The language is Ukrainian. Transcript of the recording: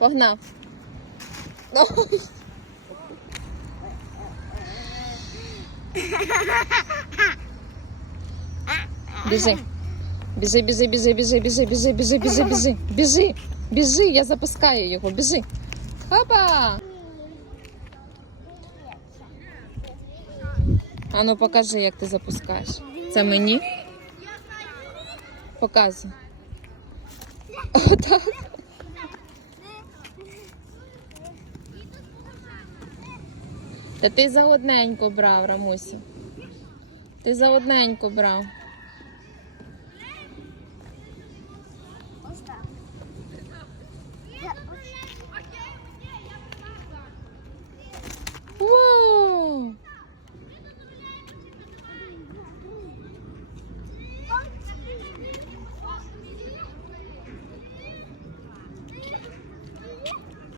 Погнав. Біжи. Біжи, біжи, біжи, біжи, біжи, біжи, біжи, біжи, біжи, біжи, біжи, я запускаю його, біжи. Хопа! Ану, покажи, як ти запускаєш. Це мені? Показуй. Отак. Та ти за одненько брав, Рамусі. Ти за одненько брав. Остав.